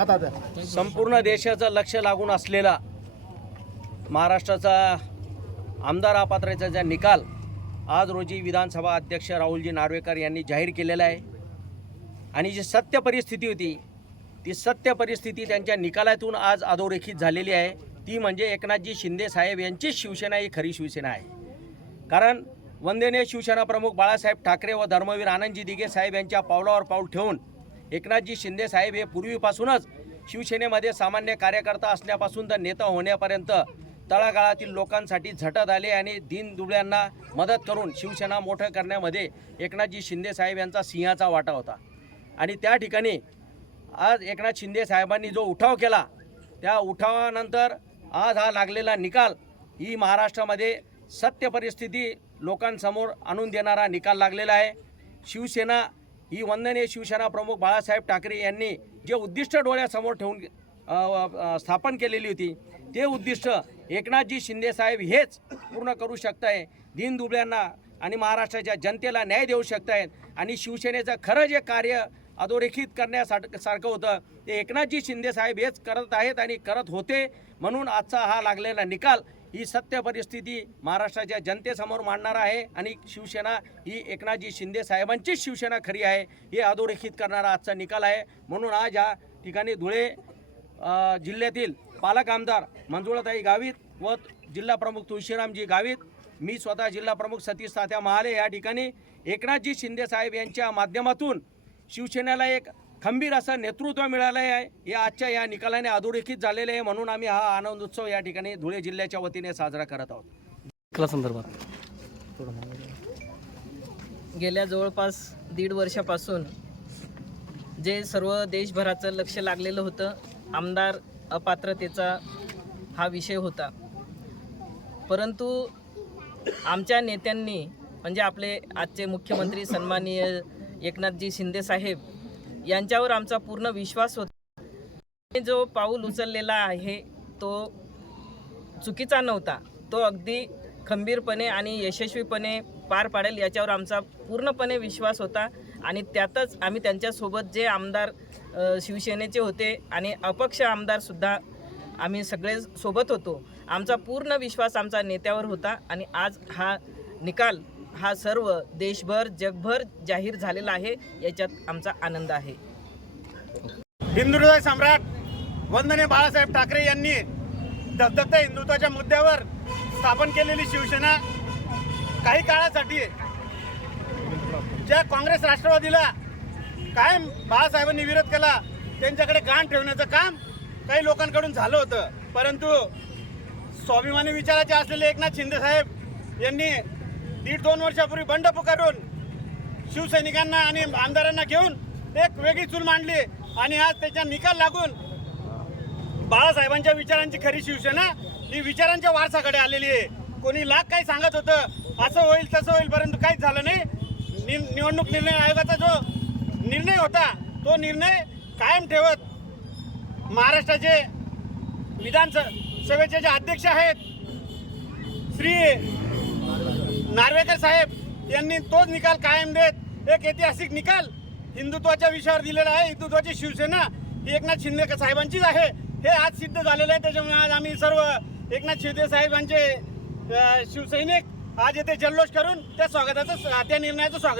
आता संपूर्ण देशाचं लक्ष लागून असलेला महाराष्ट्राचा आमदार अपात्रतेचा ज्या निकाल आज रोजी विधानसभा अध्यक्ष राहुलजी नार्वेकर यांनी जाहीर केलेला आहे. आणि जी सत्य परिस्थिती होती ती सत्य परिस्थिती त्यांच्या निकालातून आज अधोरेखित झालेली आहे. ती म्हणजे एकनाथजी शिंदे साहेब यांचीच शिवसेना ही खरी शिवसेना आहे. कारण वंदनीय शिवसेना प्रमुख बाळासाहेब ठाकरे व धर्मवीर आनंदजी दिघे साहेब यांच्या पावलावर पाऊल ठेवून एकनाथजी शिंदे साहेब हे पूर्वीपासूनच शिवसेनेमध्ये सामान्य कार्यकर्ता असण्यापासून तर नेता होण्यापर्यंत तळागाळातील लोकांसाठी झटत आले आणि दीनदुबळ्यांना मदत करून शिवसेना मोठं करण्यामध्ये एकनाथजी शिंदे साहेब यांचा सिंहाचा वाटा होता. आणि त्या ठिकाणी आज एकनाथ शिंदे साहेबांनी जो उठाव केला त्या उठावानंतर आज हा लागलेला निकाल ही महाराष्ट्रामध्ये सत्य परिस्थिती लोकांसमोर आणून देणारा निकाल लागलेला आहे. शिवसेना ही वंदनीय शिवसेना प्रमुख बाळासाहेब ठाकरे यांनी जे उद्दिष्ट डोळ्यासमोर ठेवून स्थापन केलेली होती ते उद्दिष्ट एकनाथजी शिंदेसाहेब हेच पूर्ण करू शकताय आहे दुबळ्यांना आणि महाराष्ट्राच्या जनतेला न्याय देऊ शकतायत आणि शिवसेनेचं खरं जे कार्य अधोरेखित करण्यासाठी सारखं होतं ते एकनाथजी शिंदेसाहेब हेच करत आहेत आणि करत होते म्हणून आजचा हा लागलेला निकाल ही सत्य परिस्थिती महाराष्ट्राच्या जनतेसमोर मांडणार आहे आणि शिवसेना ही एकनाथजी शिंदे साहेबांचीच शिवसेना खरी आहे हे अधोरेखित करणारा आजचा निकाल आहे. म्हणून आज या ठिकाणी धुळे जिल्ह्यातील पालक आमदार मंजुळाताई गावित व जिल्हा प्रमुख तुळशीरामजी गावित मी स्वतः जिल्हा प्रमुख सतीश तात्या महाले या ठिकाणी एकनाथजी शिंदे साहेब यांच्या माध्यमातून शिवसेनेला एक खंबीर असं नेतृत्व मिळालं आहे. हे आजच्या या निकालाने अधोरेखित झालेले आहे म्हणून आम्ही हा आनंद उत्सव या ठिकाणी धुळे जिल्ह्याच्या वतीने साजरा करत आहोत. निकाला संदर्भात. गेल्या जवळपास दीड वर्षापासून जे सर्व देशभराचं लक्ष लागलेलं होतं आमदार अपात्रतेचा हा विषय होता. परंतु आमच्या नेत्यांनी म्हणजे आपले आजचे मुख्यमंत्री सन्माननीय एकनाथजी शिंदे साहेब यांच्यावर आमचा पूर्ण विश्वास होता. जो पाऊल उचललेला आहे तो चुकीचा नव्हता. तो अगदी खंबीरपणे आणि यशस्वीपणे पार पाडेल याच्यावर आमचा पूर्णपणे विश्वास होता. आणि त्यातच आम्ही त्यांच्यासोबत जे आमदार शिवसेनेचे होते आणि अपक्ष आमदारसुद्धा आम्ही सगळे सोबत होतो. आमचा पूर्ण विश्वास आमचा नेत्यावर होता आणि आज हा निकाल हा सर्व देशभर जगभर जाहीर झालेला आहे. याच्यात आमचा आनंद आहे. हिंदुत्व सम्राट वंदने बाळासाहेब ठाकरे यांनी धगधगत्या हिंदुत्वाच्या मुद्द्यावर स्थापन केलेली शिवसेना काही काळासाठी ज्या काँग्रेस राष्ट्रवादीला कायम बाळासाहेबांनी विरोध केला त्यांच्याकडे गाण ठेवण्याचं काम काही लोकांकडून झालं होतं. परंतु स्वाभिमानी विचाराचे असलेले एकनाथ शिंदे साहेब यांनी दीड दोन वर्षापूर्वी बंड पुकारून शिवसैनिकांना आणि आमदारांना घेऊन एक वेगळी चूल मांडली आणि आज त्याच्या निकाल लागून बाळासाहेबांच्या विचारांची खरी शिवसेना ही विचारांच्या वारसाकडे आलेली आहे. कोणी लाख काही सांगत होतं असं होईल तसं होईल परंतु काहीच झालं नाही. नि- निवडणूक निर्णय आयोगाचा जो निर्णय होता तो निर्णय कायम ठेवत महाराष्ट्राचे विधानसभेचे जे अध्यक्ष आहेत श्री नार्वेकर साहेब यांनी तोच निकाल कायम देत एक ऐतिहासिक निकाल हिंदुत्वाच्या विषयावर दिलेला आहे. हिंदुत्वाची शिवसेना ही एकनाथ शिंदे साहेबांचीच आहे. हे आज सिद्ध झालेलं आहे. त्याच्यामुळे आज आम्ही सर्व एकनाथ शिंदे साहेबांचे शिवसैनिक आज येथे जल्लोष करून त्या स्वागताचं त्या निर्णयाचं स्वागत